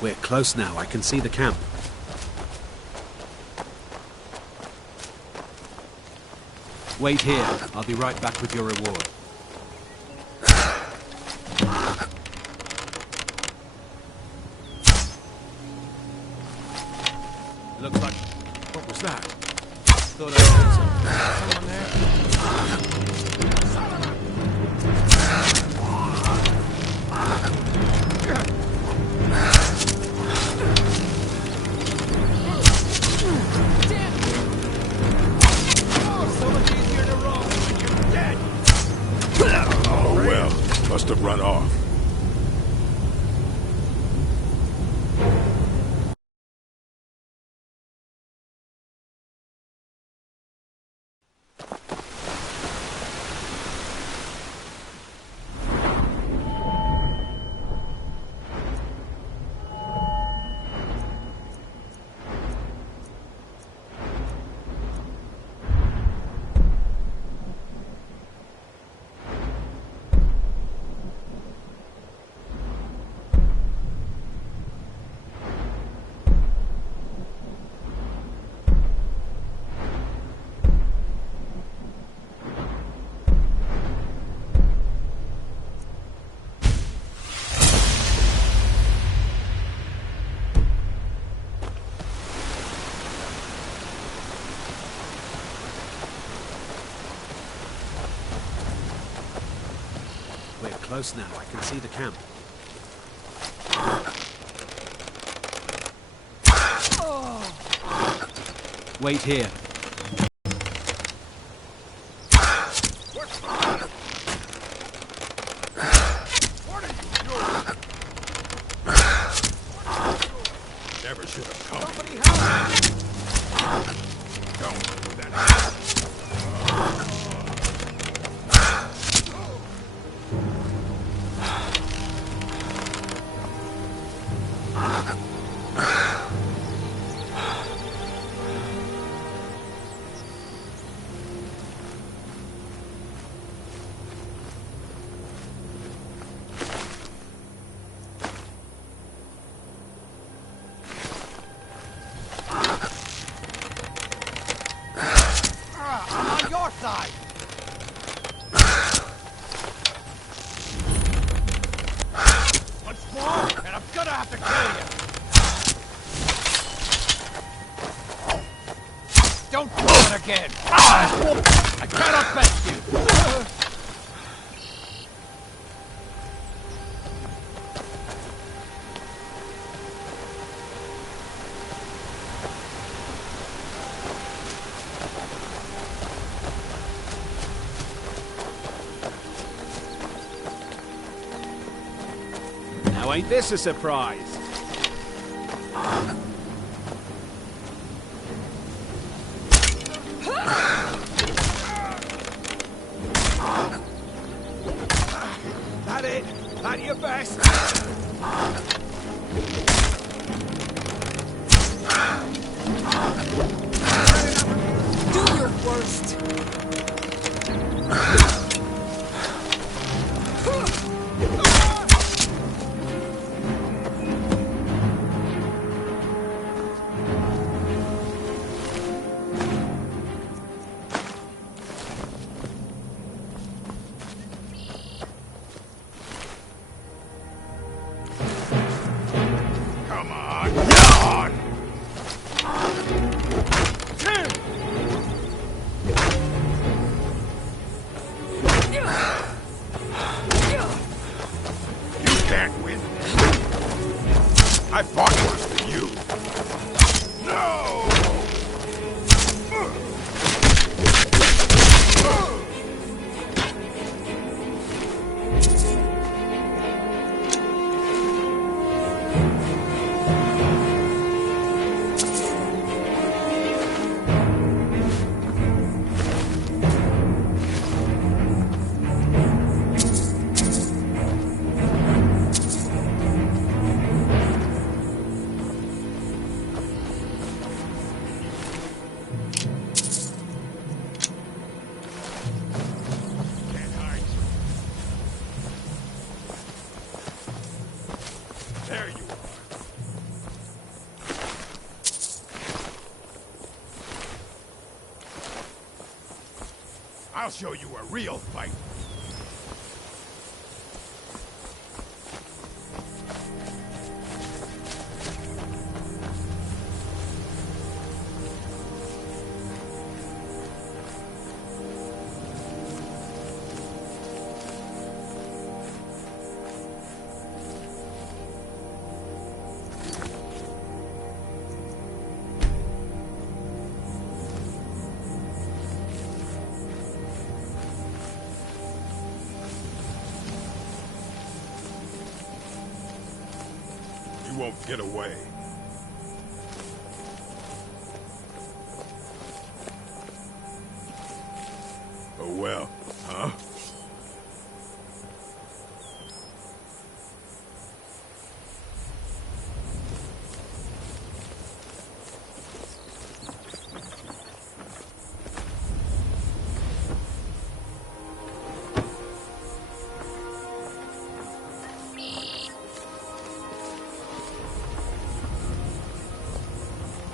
We're close now. I can see the camp. Wait here. I'll be right back with your reward. Looks like... What was that? Thought I heard something. Someone there? Oh well, must have run off. We're close now. I can see the camp. Wait here. Never should have come. Somebody help! Don't do that. I'm on your side! Once more, and I'm gonna have to kill you! Don't do it again! I cannot best you! Now ain't this a surprise? That it? That your best? Do your worst! Come on, come on! I'll show you a real fight. You won't get away. Oh well, huh?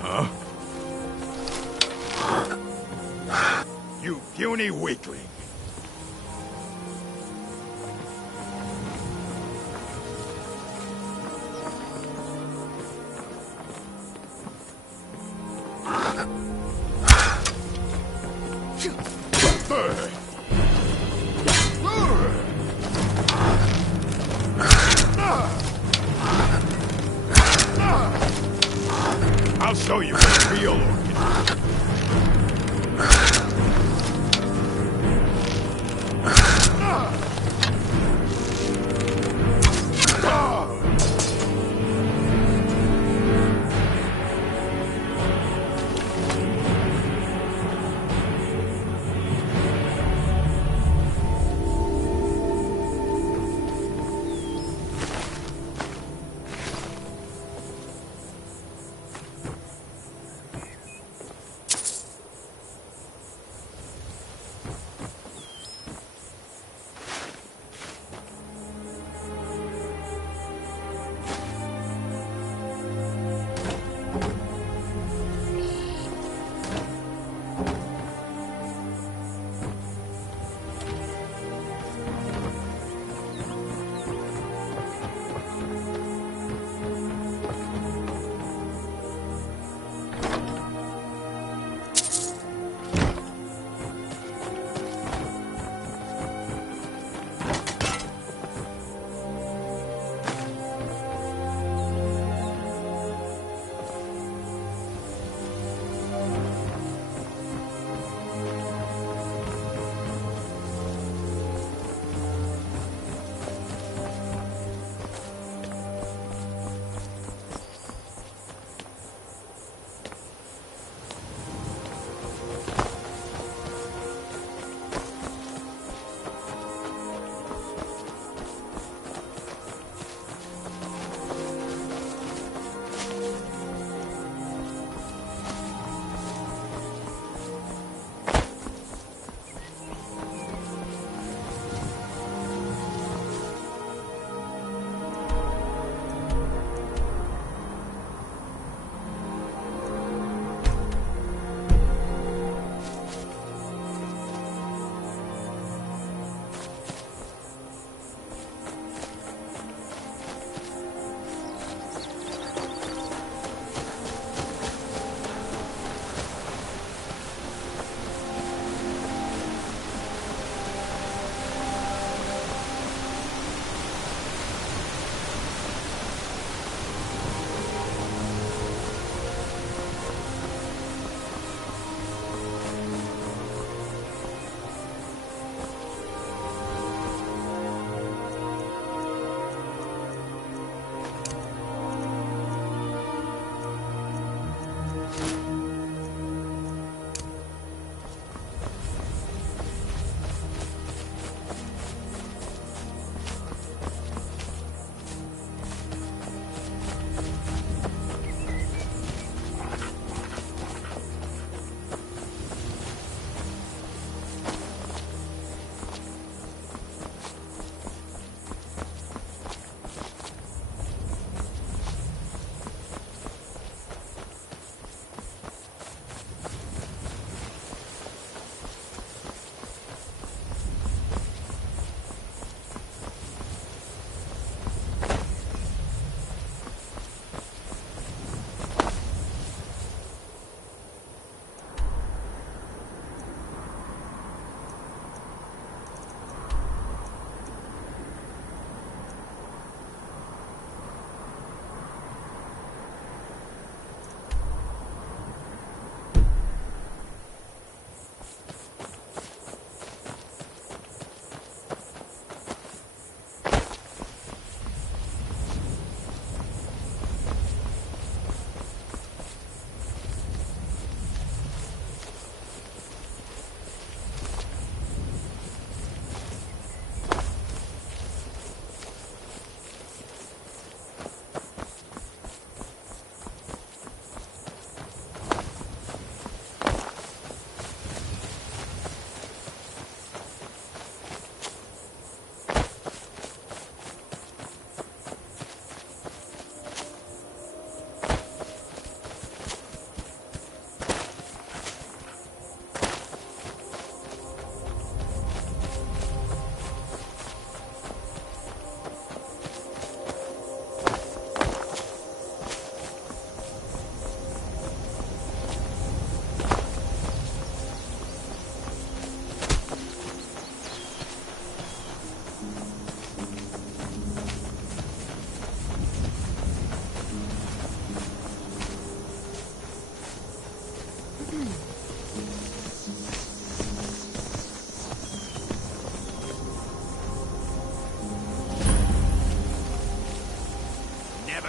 Huh? You puny weakling! I'll show you what a real orc is.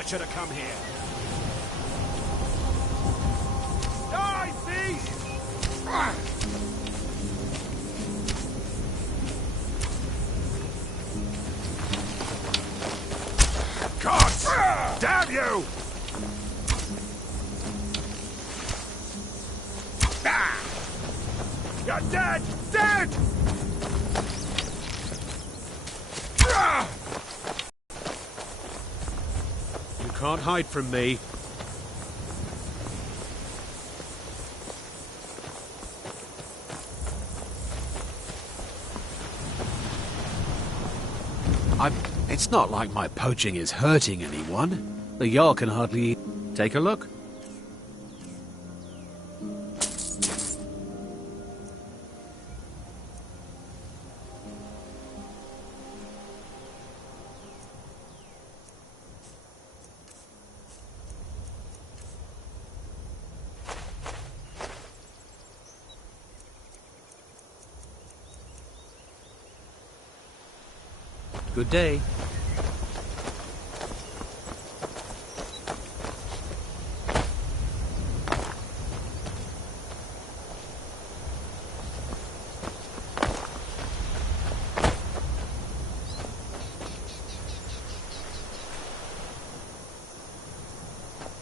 should have come here. Die, beast! God! Damn you! Ah! You're dead! Dead! Ah! You can't hide from me. It's not like my poaching is hurting anyone. The Jarl can hardly... Take a look. Good day.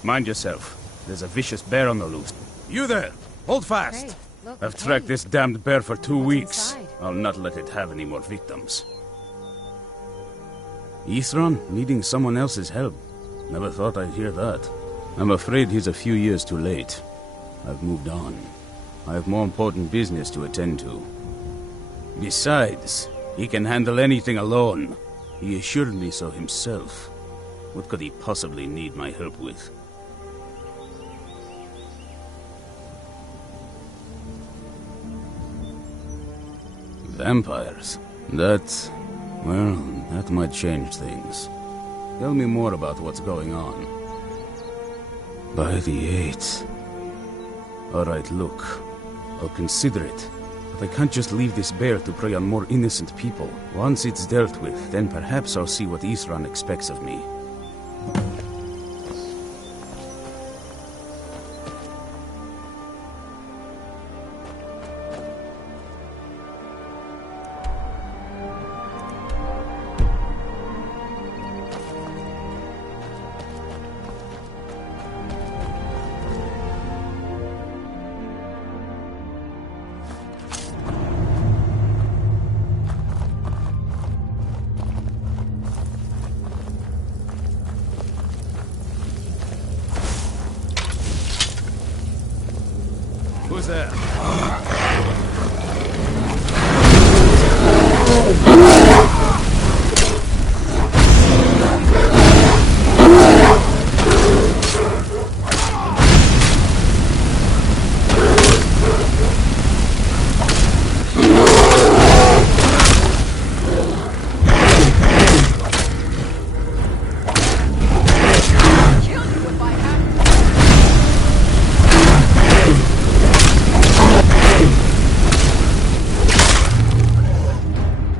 Mind yourself. There's a vicious bear on the loose. You there! Hold fast! Hey, look, I've it's tracked Eddie. this damned bear for 2 What's weeks. inside? I'll not let it have any more victims. Ithran needing someone else's help. Never thought I'd hear that. I'm afraid he's a few years too late. I've moved on. I have more important business to attend to. Besides, he can handle anything alone. He assured me so himself. What could he possibly need my help with? Vampires? Well, that might change things. Tell me more about what's going on. By the 8th. Alright, look. I'll consider it. But I can't just leave this bear to prey on more innocent people. Once it's dealt with, then perhaps I'll see what Ithran expects of me. Who's there? Killed you if I hadn't.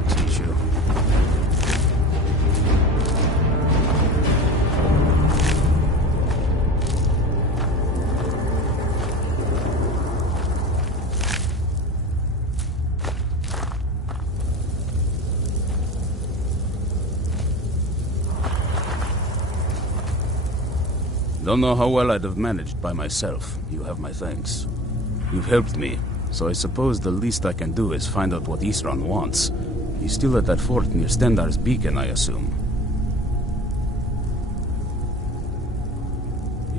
Teach you. Don't know how well I'd have managed by myself. You have my thanks. You've helped me, so I suppose the least I can do is find out what Ithran wants. He's still at that fort near Stendar's beacon, I assume.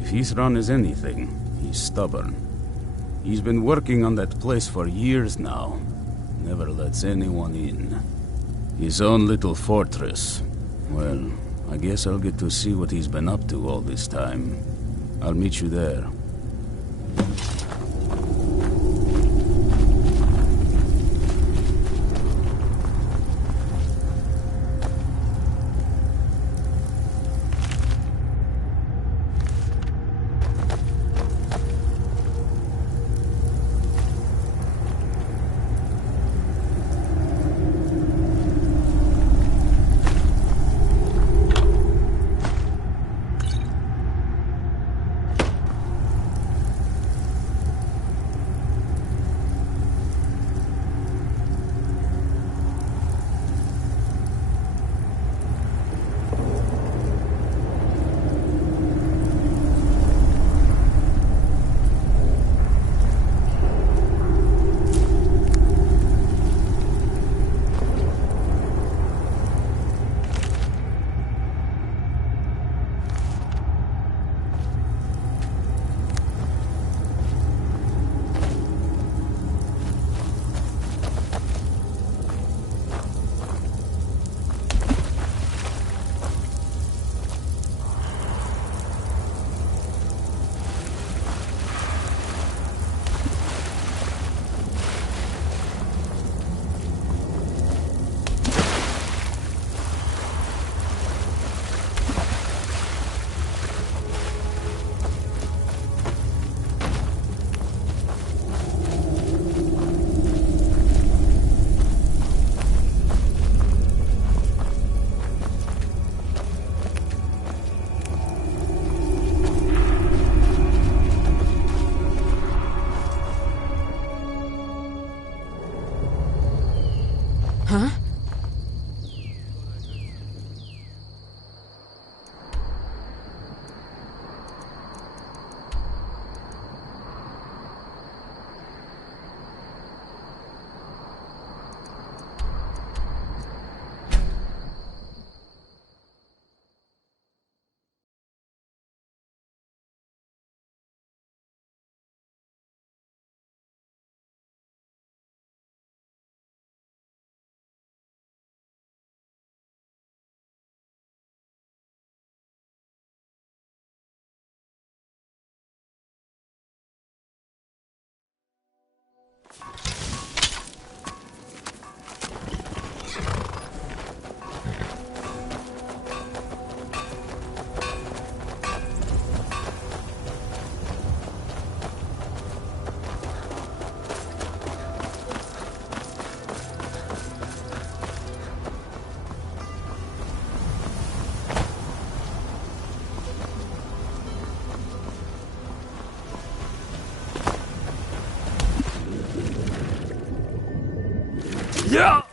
If Ithran is anything, he's stubborn. He's been working on that place for years now. Never lets anyone in. His own little fortress. Well, I guess I'll get to see what he's been up to all this time. I'll meet you there. Huh? Yeah!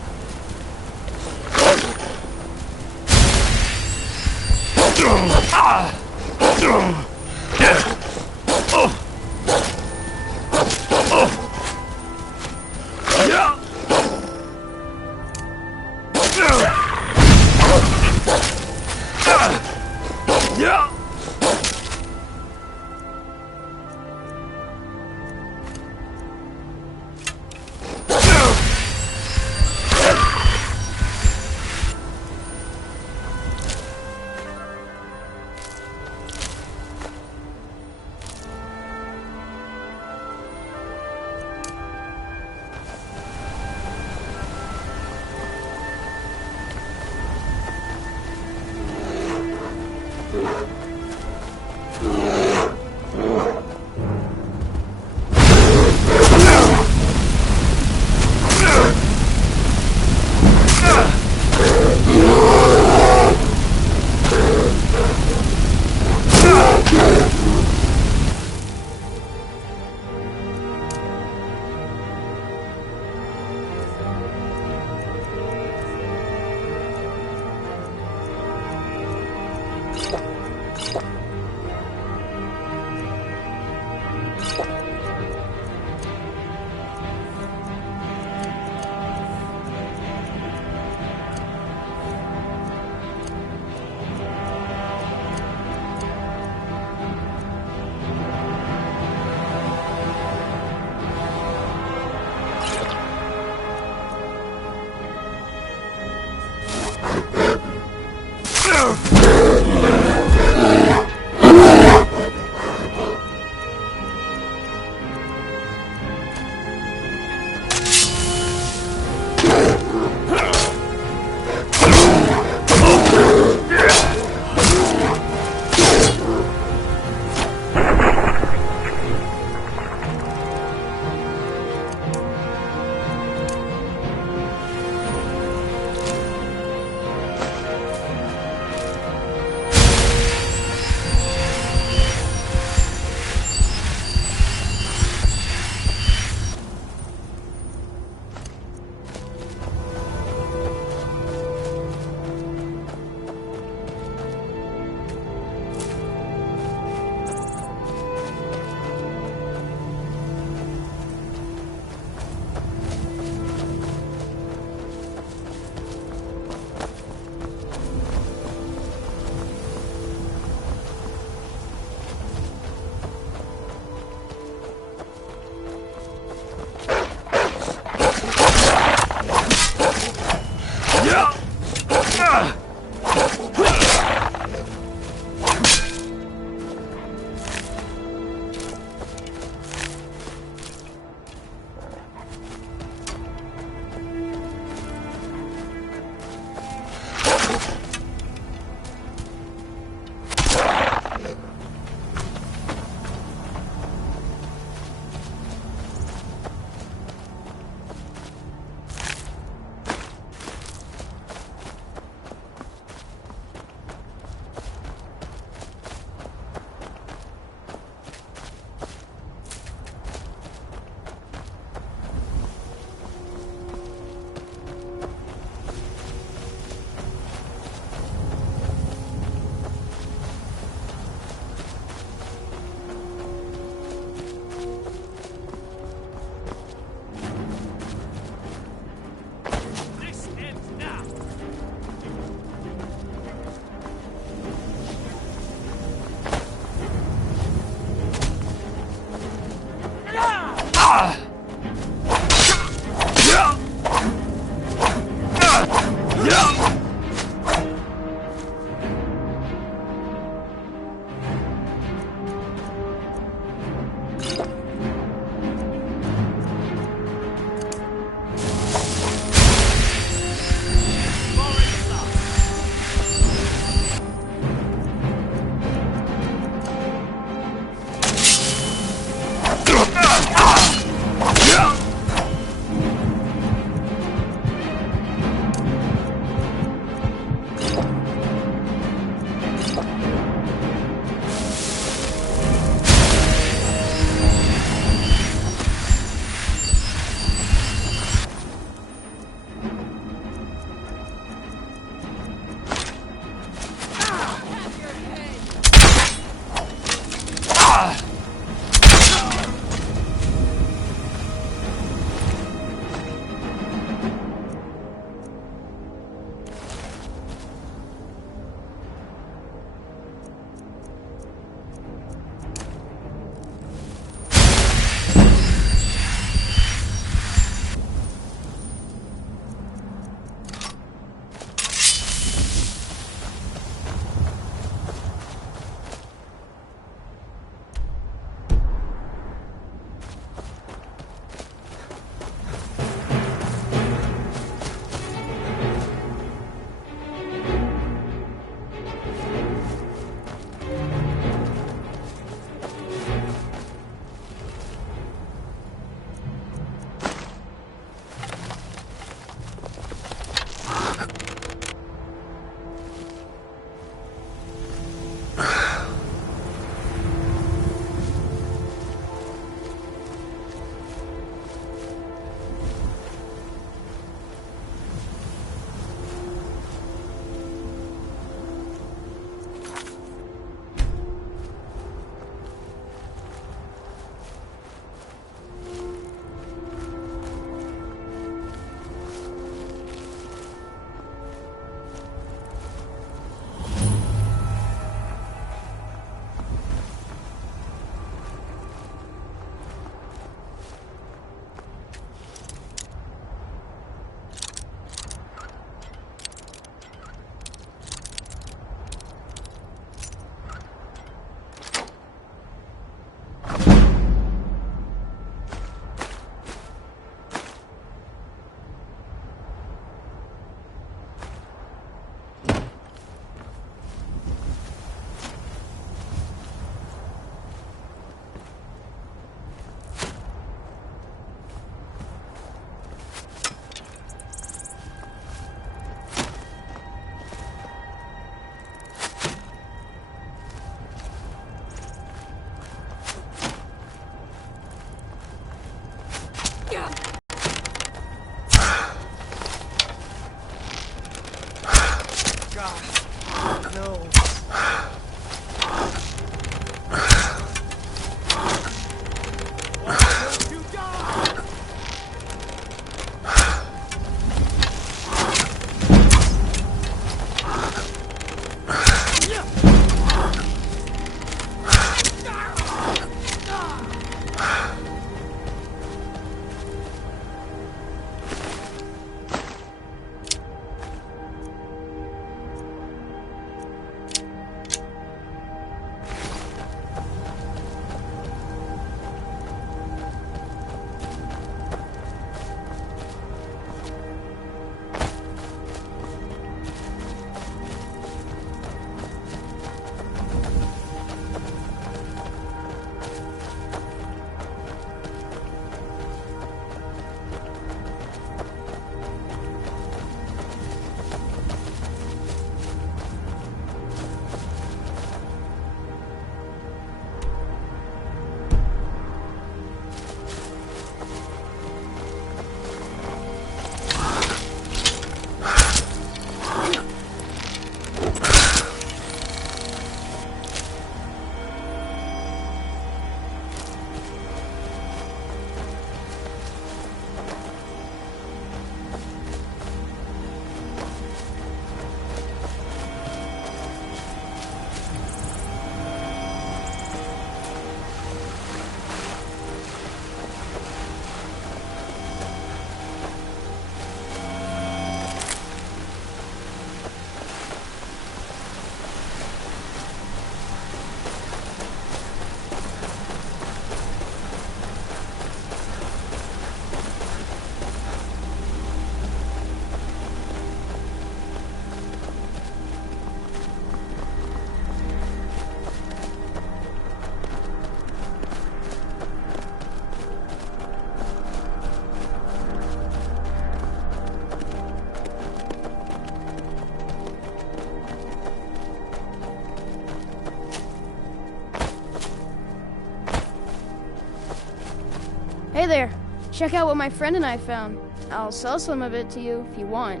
Hey there. Check out what my friend and I found. I'll sell some of it to you if you want.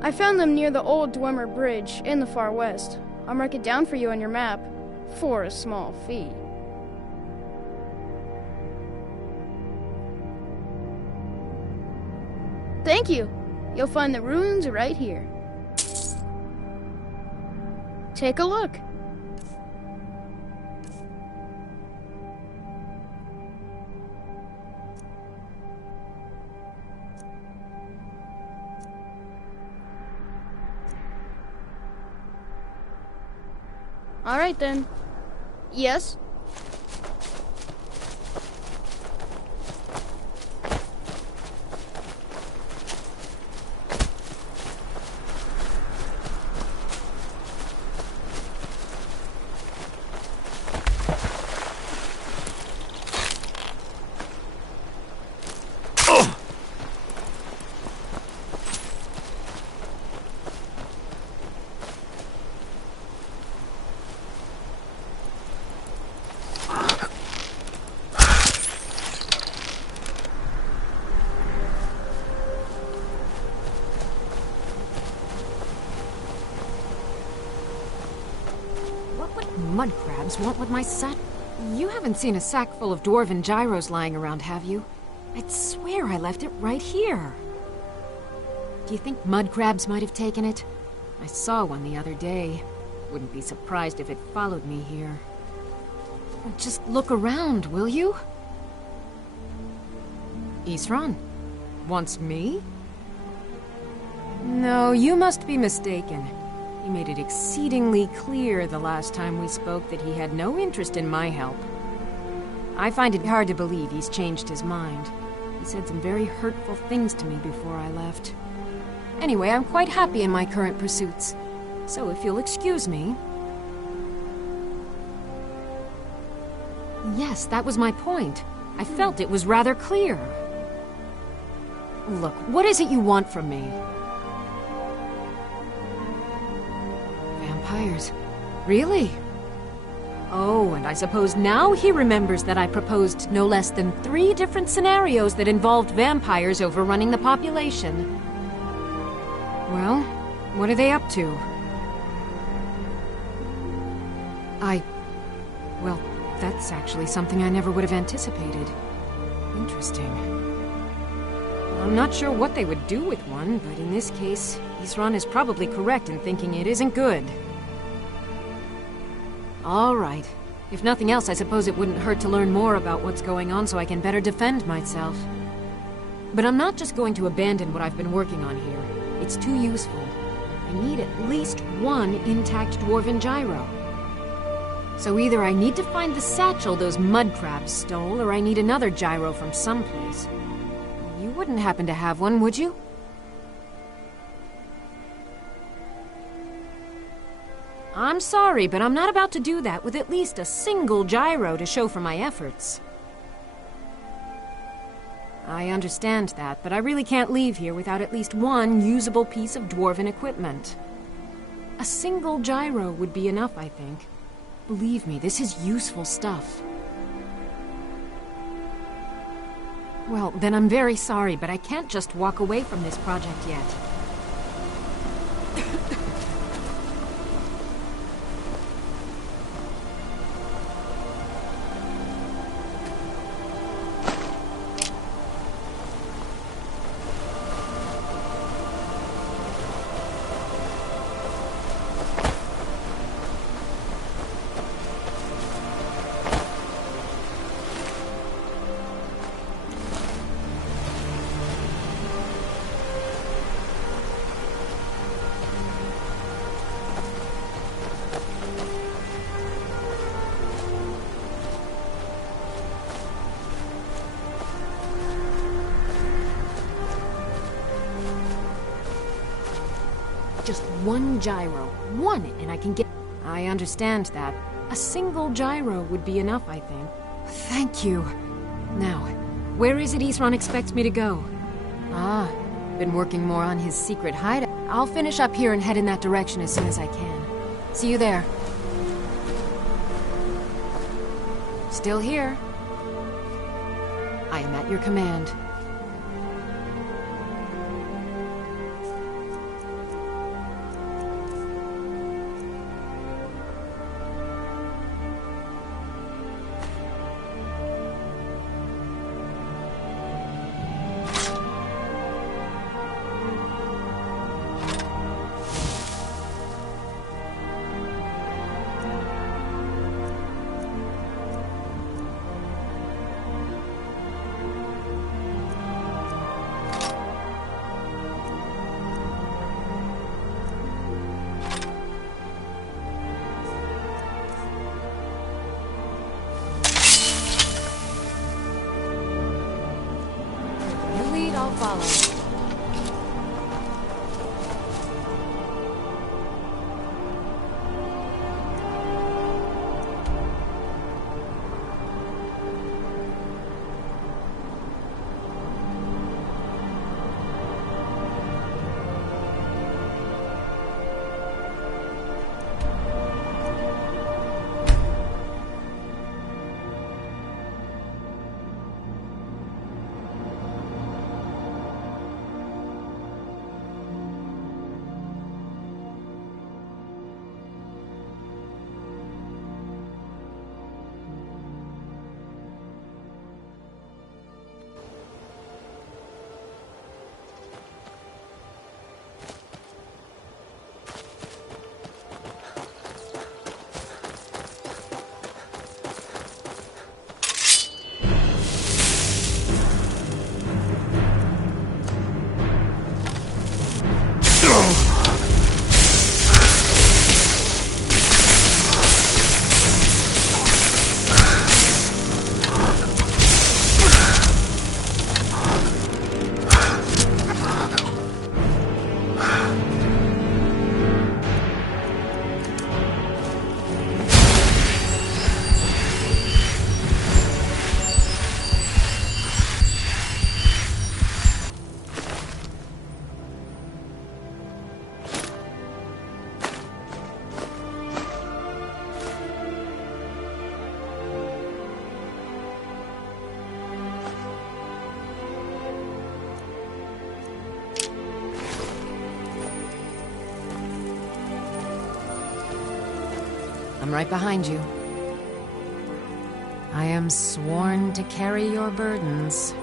I found them near the old Dwemer Bridge in the far west. I'll mark it down for you on your map for a small fee. Thank you. You'll find the ruins right here. Take a look. All right then. Yes? Mud crabs want with my sack? You haven't seen a sack full of dwarven gyros lying around, have you? I'd swear I left it right here. Do you think mud crabs might have taken it? I saw one the other day. Wouldn't be surprised if it followed me here. Just look around, will you? Isran? Wants me? No, you must be mistaken. He made it exceedingly clear the last time we spoke that he had no interest in my help. I find it hard to believe he's changed his mind. He said some very hurtful things to me before I left. Anyway, I'm quite happy in my current pursuits. So if you'll excuse me... Yes, that was my point. I felt it was rather clear. Look, what is it you want from me? Vampires. Really? Oh, and I suppose now he remembers that I proposed no less than 3 different scenarios that involved vampires overrunning the population. Well, what are they up to? Well, that's actually something I never would have anticipated. Interesting. I'm not sure what they would do with one, but in this case, Isran is probably correct in thinking it isn't good. All right. If nothing else, I suppose it wouldn't hurt to learn more about what's going on so I can better defend myself. But I'm not just going to abandon what I've been working on here. It's too useful. I need at least 1 intact dwarven gyro. So either I need to find the satchel those mud crabs stole, or I need another gyro from someplace. You wouldn't happen to have one, would you? I'm sorry, but I'm not about to do that with at least a single gyro to show for my efforts. I understand that, but I really can't leave here without at least 1 usable piece of dwarven equipment. A single gyro would be enough, I think. Believe me, this is useful stuff. Well, then I'm very sorry, but I can't just walk away from this project yet. Just 1 gyro. 1, and I can get... I understand that. A single gyro would be enough, I think. Thank you. Now, where is it Isran expects me to go? Ah, been working more on his secret hideout. I'll finish up here and head in that direction as soon as I can. See you there. Still here. I am at your command. I'll follow. I'm right behind you. I am sworn to carry your burdens.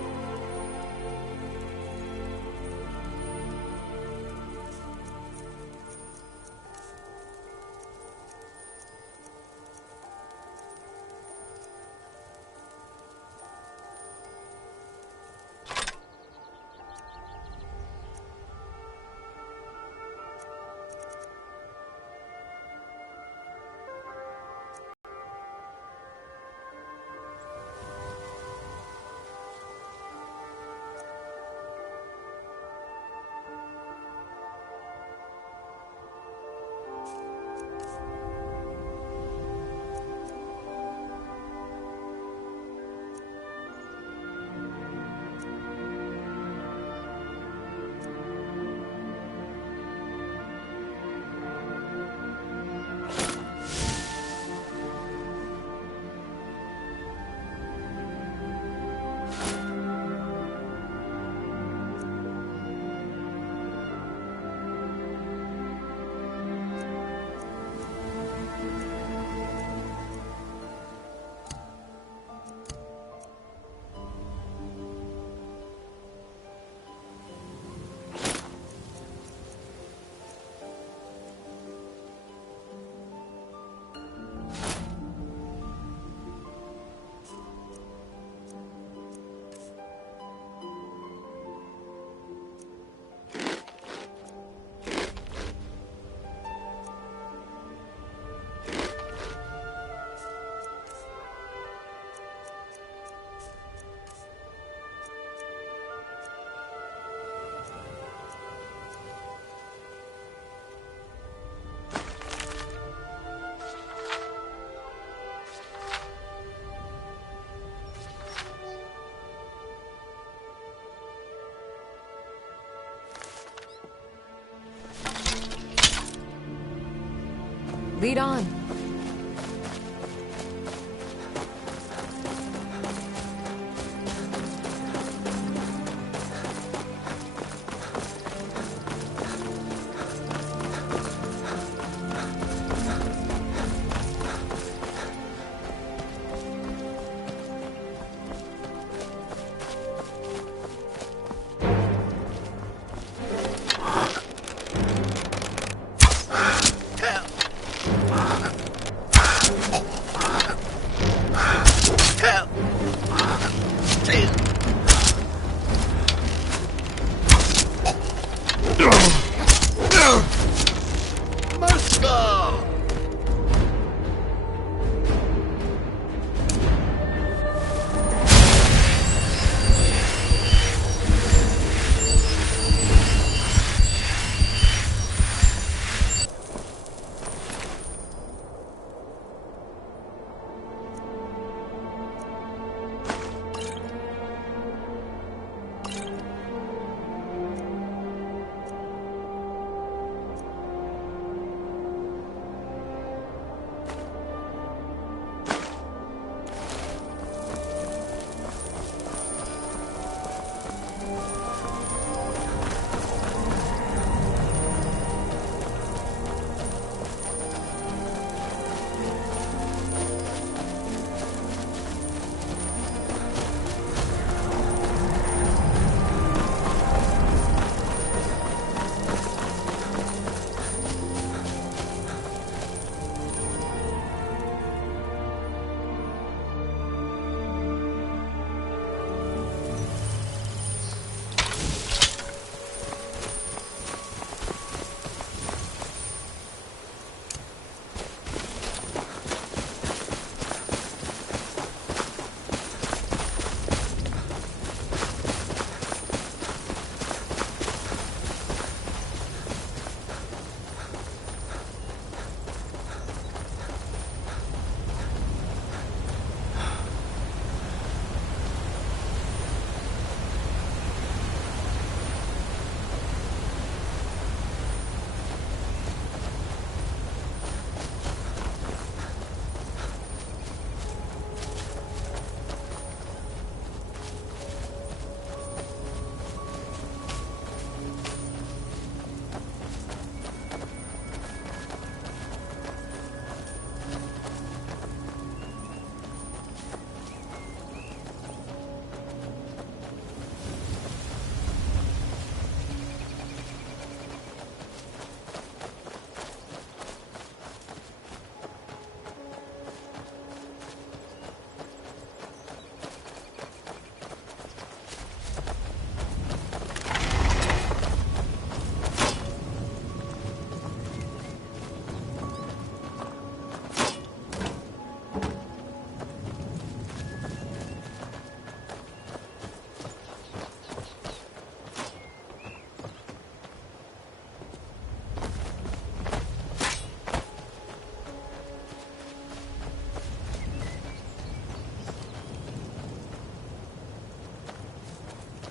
Lead on.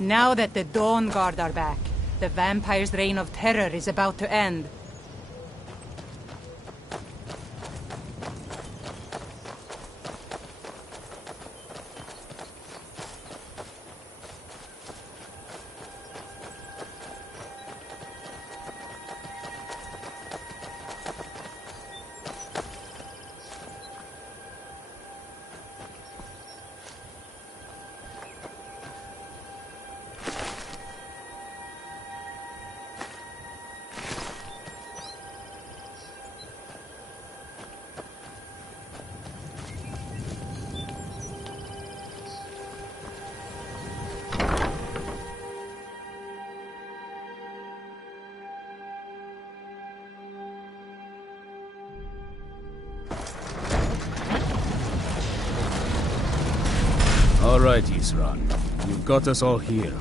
Now that the Dawn Guard are back, the vampire's reign of terror is about to end. All right, Isran. You've got us all here.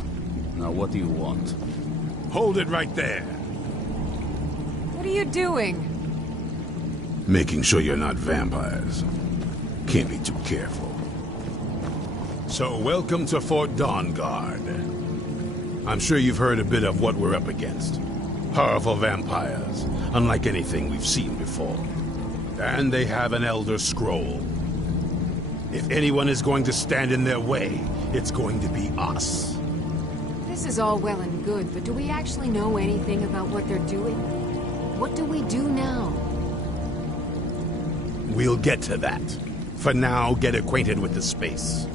Now what do you want? Hold it right there. What are you doing? Making sure you're not vampires. Can't be too careful. So, welcome to Fort Dawnguard. I'm sure you've heard a bit of what we're up against. Powerful vampires, unlike anything we've seen before. And they have an Elder Scroll. If anyone is going to stand in their way, it's going to be us. This is all well and good, but do we actually know anything about what they're doing? What do we do now? We'll get to that. For now, get acquainted with the space.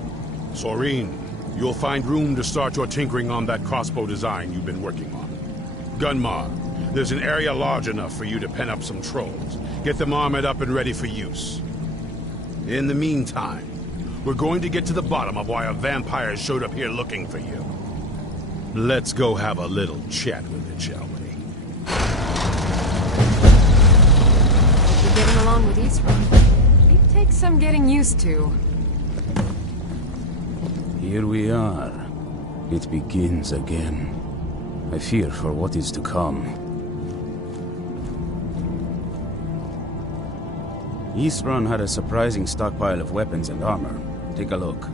Soreen, you'll find room to start your tinkering on that crossbow design you've been working on. Gunmar, there's an area large enough for you to pen up some trolls. Get them armored up and ready for use. In the meantime, we're going to get to the bottom of why a vampire showed up here looking for you. Let's go have a little chat with it, shall we? You're getting along with Isran. It takes some getting used to. Here we are. It begins again. I fear for what is to come. Isran had a surprising stockpile of weapons and armor. Take a look.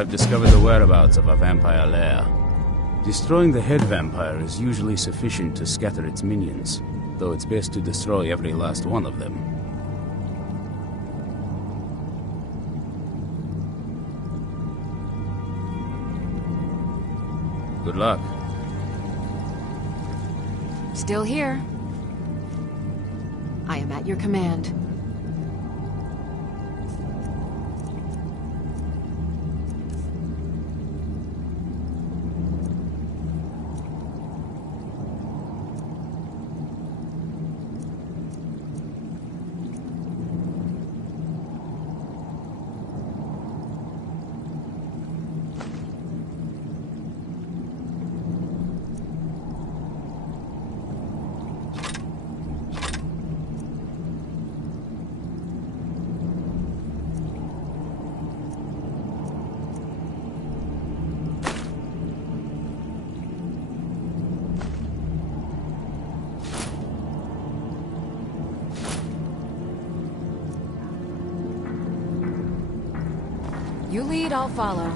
I've discovered the whereabouts of a vampire lair. Destroying the head vampire is usually sufficient to scatter its minions, though it's best to destroy every last one of them. Good luck. Still here. I am at your command. You lead, I'll follow.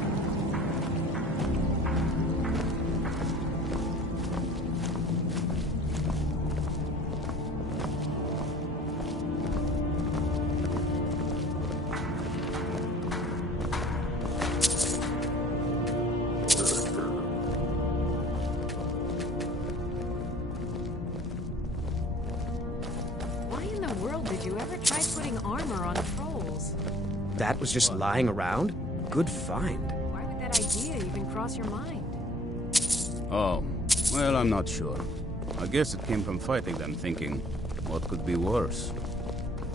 Why in the world did you ever try putting armor on trolls? That was just lying around? Good find. Why would that idea even cross your mind? Oh, well, I'm not sure. I guess it came from fighting them, thinking, what could be worse?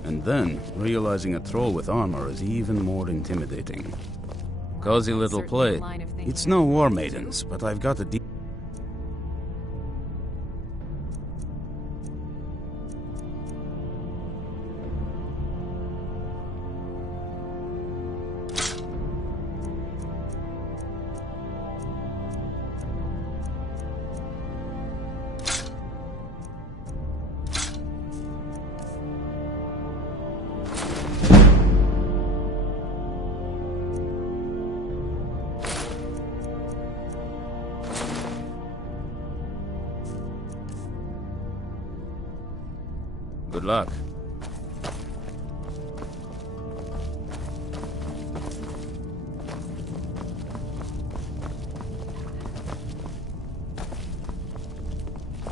And then, realizing a troll with armor is even more intimidating. Cozy little play. It's no War Maidens, but I've got a deep... Good luck.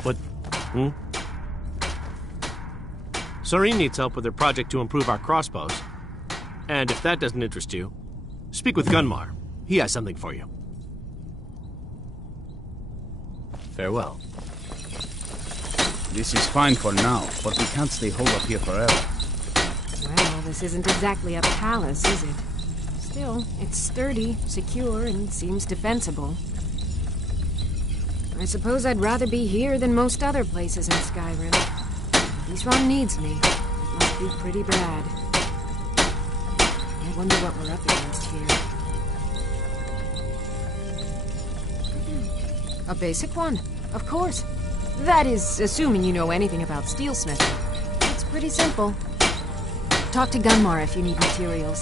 What? Soreen needs help with her project to improve our crossbows. And if that doesn't interest you, speak with Gunmar. He has something for you. Farewell. This is fine for now, but we can't stay holed up here forever. Well, this isn't exactly a palace, is it? Still, it's sturdy, secure, and seems defensible. I suppose I'd rather be here than most other places in Skyrim. Isran needs me. It must be pretty bad. I wonder what we're up against here. A basic one, of course. That is, assuming you know anything about steelsmithing. It's pretty simple. Talk to Gunmar if you need materials.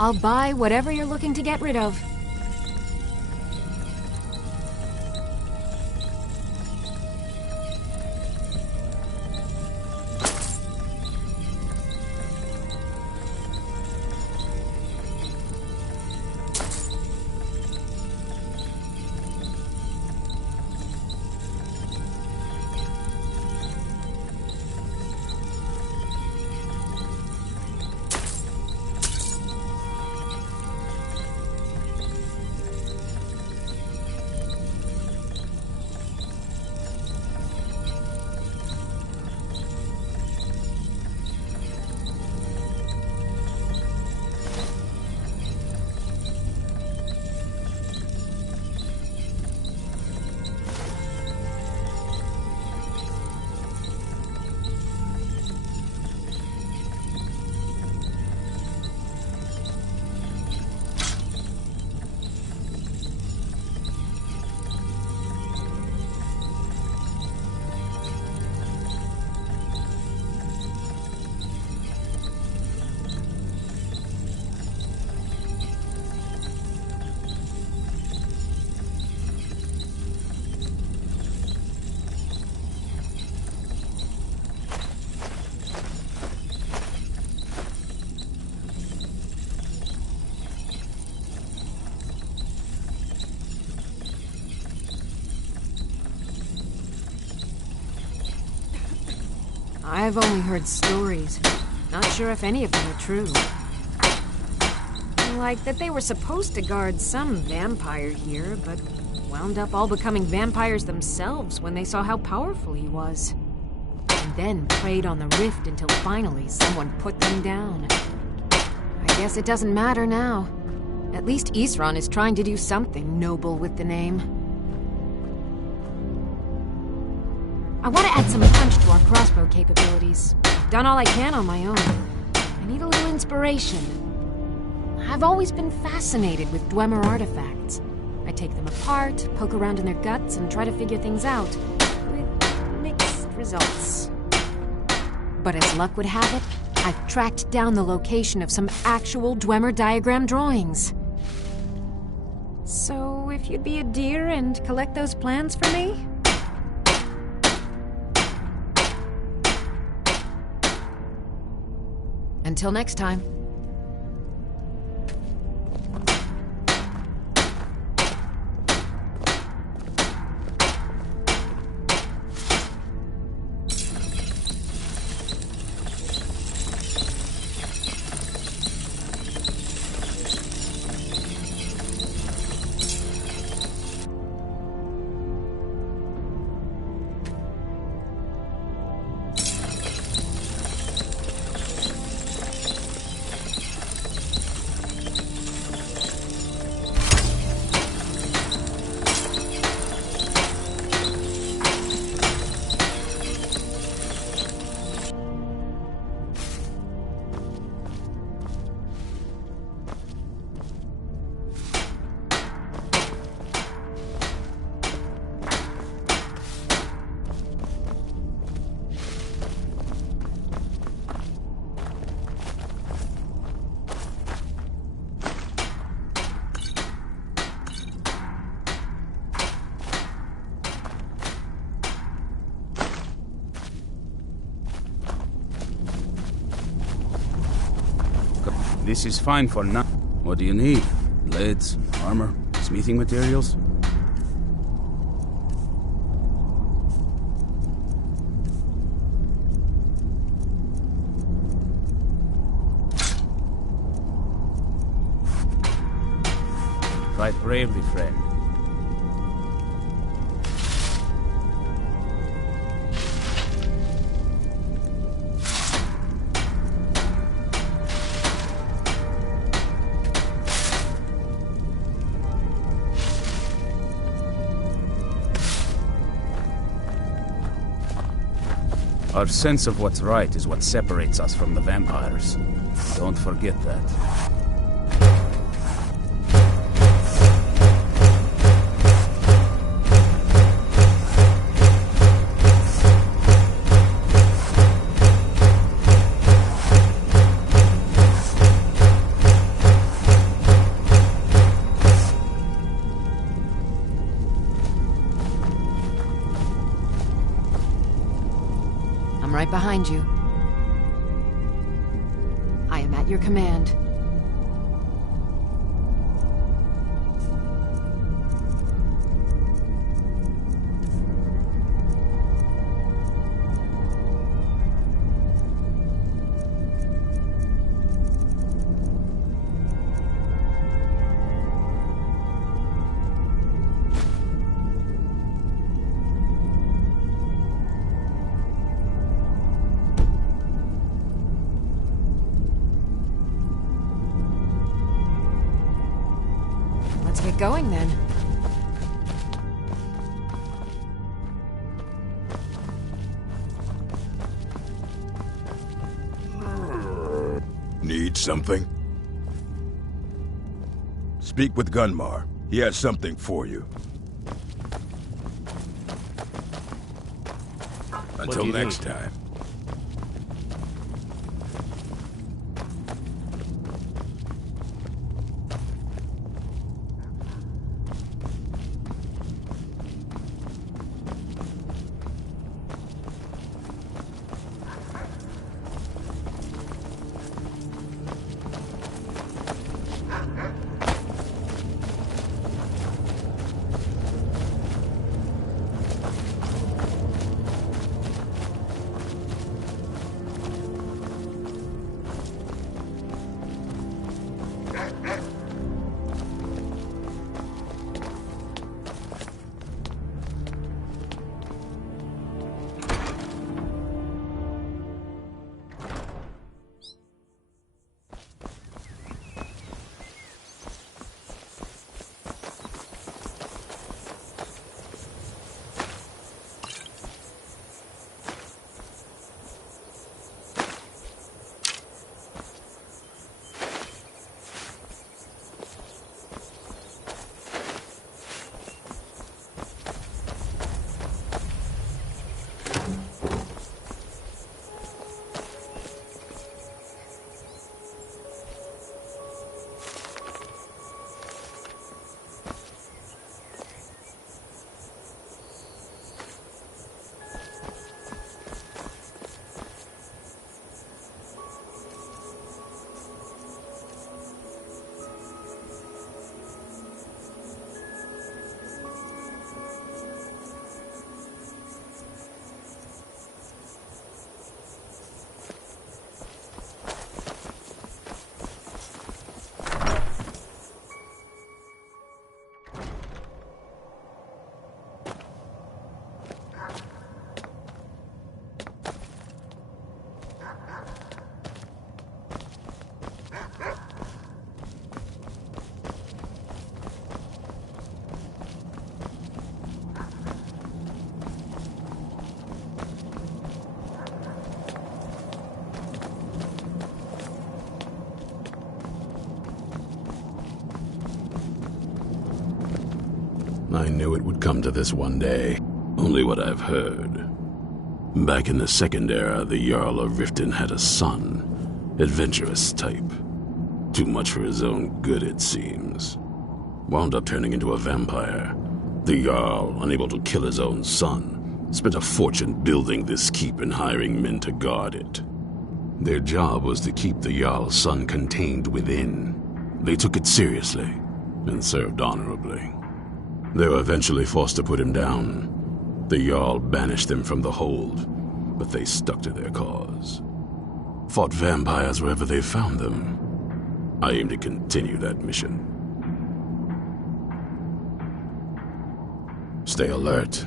I'll buy whatever you're looking to get rid of. I've only heard stories. Not sure if any of them are true. Like that they were supposed to guard some vampire here, but wound up all becoming vampires themselves when they saw how powerful he was. And then preyed on the rift until finally someone put them down. I guess it doesn't matter now. At least Isran is trying to do something noble with the name. I want to add some punch to our crossbow capabilities. I've done all I can on my own. I need a little inspiration. I've always been fascinated with Dwemer artifacts. I take them apart, poke around in their guts, and try to figure things out, with mixed results. But as luck would have it, I've tracked down the location of some actual Dwemer diagram drawings. So if you'd be a dear and collect those plans for me? Until next time. This is fine for now. What do you need? Leads, armor, smithing materials? Fight bravely, friend. Our sense of what's right is what separates us from the vampires. Don't forget that. I'm right behind you. I am at your command. Let's get going then. Need something? Speak with Gunmar. He has something for you. Until next time. I knew it would come to this one day. Only what I've heard. Back in the Second Era, the Jarl of Riften had a son. Adventurous type. Too much for his own good, it seems. Wound up turning into a vampire. The Jarl, unable to kill his own son, spent a fortune building this keep and hiring men to guard it. Their job was to keep the Jarl's son contained within. They took it seriously and served honorably. They were eventually forced to put him down. The Jarl banished them from the hold, but they stuck to their cause. Fought vampires wherever they found them. I aim to continue that mission. Stay alert.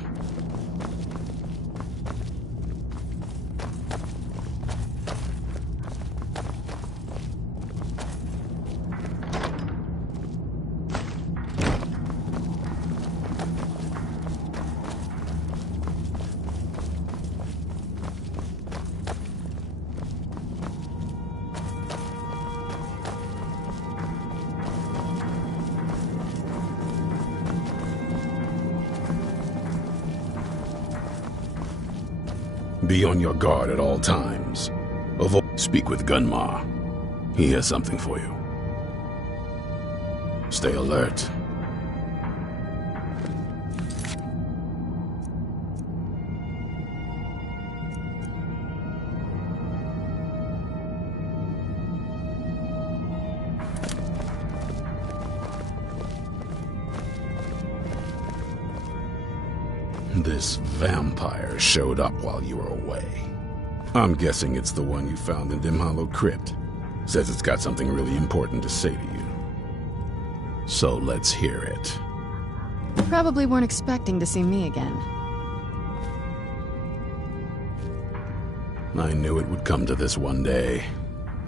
Be on your guard at all times. Speak with Gunmar. He has something for you. Stay alert. This vampire showed up while you were away. I'm guessing it's the one you found in Dim Hollow Crypt. Says it's got something really important to say to you. So let's hear it. You probably weren't expecting to see me again. I knew it would come to this one day.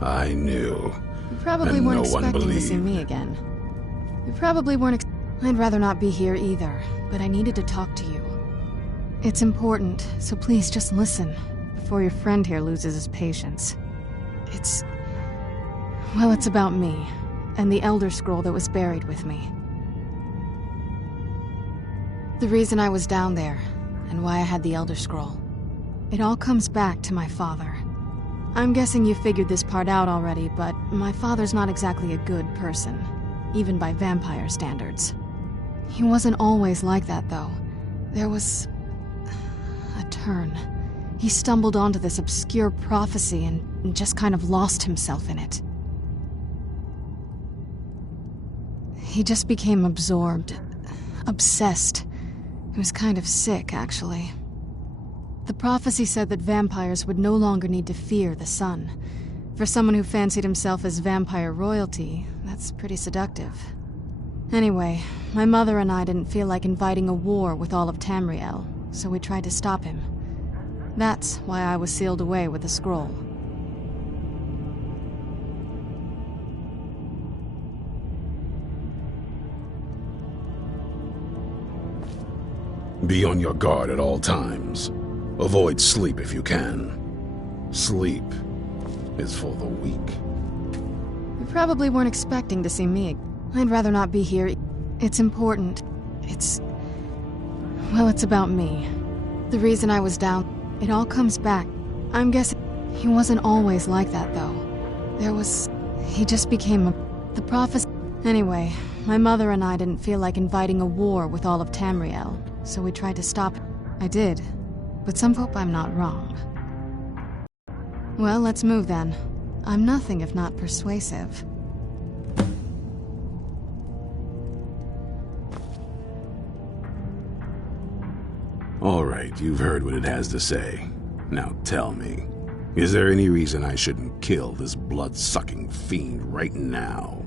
I knew. You probably And weren't no one expecting to see me believed. again. You probably weren't I'd rather not be here either, but I needed to talk to you. It's important, so please just listen, before your friend here loses his patience. Well, it's about me, and the Elder Scroll that was buried with me. The reason I was down there, and why I had the Elder Scroll. It all comes back to my father. I'm guessing you figured this part out already, but my father's not exactly a good person, even by vampire standards. He wasn't always like that, though. There was a turn. He stumbled onto this obscure prophecy and just kind of lost himself in it. He just became absorbed, obsessed. He was kind of sick, actually. The prophecy said that vampires would no longer need to fear the sun. For someone who fancied himself as vampire royalty, that's pretty seductive. Anyway, my mother and I didn't feel like inviting a war with all of Tamriel, so we tried to stop him. That's why I was sealed away with the scroll. Be on your guard at all times. Avoid sleep if you can. Sleep is for the weak. You probably weren't expecting to see me. I'd rather not be here. It's important. Well, it's about me. The reason I was down, it all comes back. I'm guessing he wasn't always like that, though. He just became the prophecy. Anyway, my mother and I didn't feel like inviting a war with all of Tamriel, so we tried to stop it. I did, but some hope I'm not wrong. Well, let's move then. I'm nothing if not persuasive. All right, you've heard what it has to say. Now tell me, is there any reason I shouldn't kill this blood-sucking fiend right now?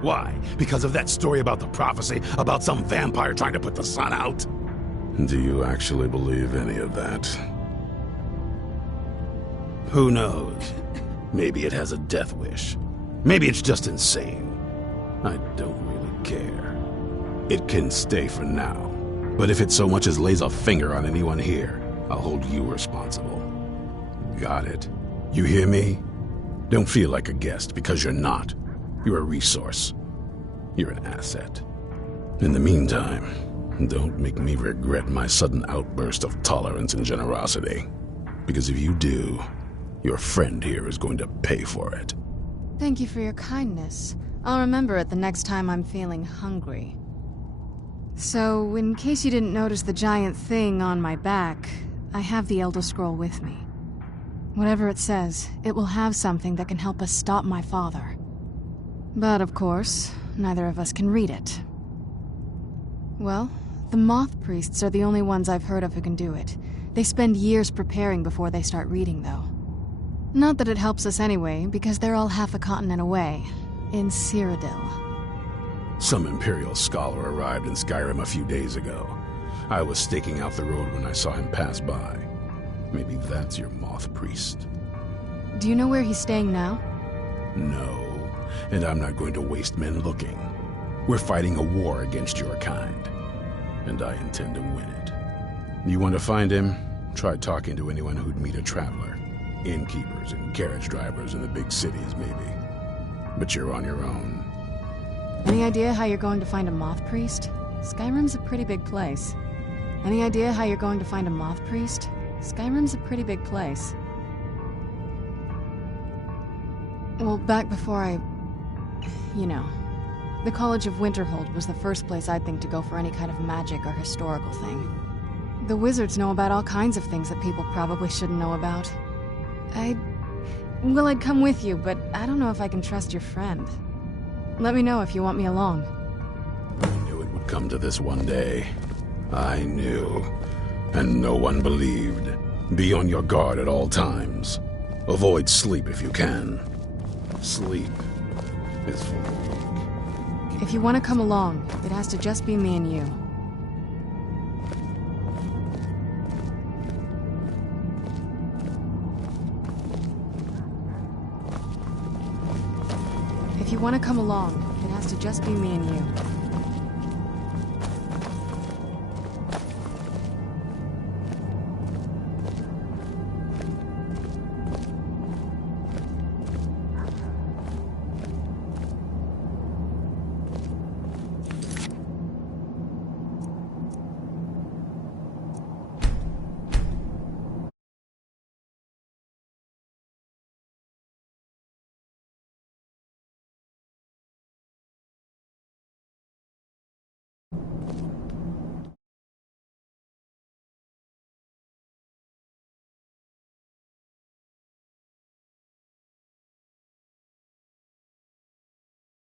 Why? Because of that story about the prophecy, about some vampire trying to put the sun out? Do you actually believe any of that? Who knows? Maybe it has a death wish. Maybe it's just insane. I don't really care. It can stay for now. But if it so much as lays a finger on anyone here, I'll hold you responsible. Got it? You hear me? Don't feel like a guest, because you're not. You're a resource. You're an asset. In the meantime, don't make me regret my sudden outburst of tolerance and generosity. Because if you do, your friend here is going to pay for it. Thank you for your kindness. I'll remember it the next time I'm feeling hungry. So, in case you didn't notice the giant thing on my back, I have the Elder Scroll with me. Whatever it says, it will have something that can help us stop my father. But of course, neither of us can read it. Well, the Moth Priests are the only ones I've heard of who can do it. They spend years preparing before they start reading, though. Not that it helps us anyway, because they're all half a continent away. In Cyrodiil. Some Imperial scholar arrived in Skyrim a few days ago. I was staking out the road when I saw him pass by. Maybe that's your Moth Priest. Do you know where he's staying now? No, and I'm not going to waste men looking. We're fighting a war against your kind, and I intend to win it. You want to find him? Try talking to anyone who'd meet a traveler. Innkeepers and carriage drivers in the big cities, maybe. But you're on your own. Any idea how you're going to find a Moth Priest? Skyrim's a pretty big place. Any idea how you're going to find a Moth Priest? Skyrim's a pretty big place. Well, back before the College of Winterhold was the first place I'd think to go for any kind of magic or historical thing. The wizards know about all kinds of things that people probably shouldn't know about. I'd come with you, but I don't know if I can trust your friend. Let me know if you want me along. I knew it would come to this one day. I knew. And no one believed. Be on your guard at all times. Avoid sleep if you can. Sleep is for the weak. If you want to come along, it has to just be me and you. If you want to come along, it has to just be me and you.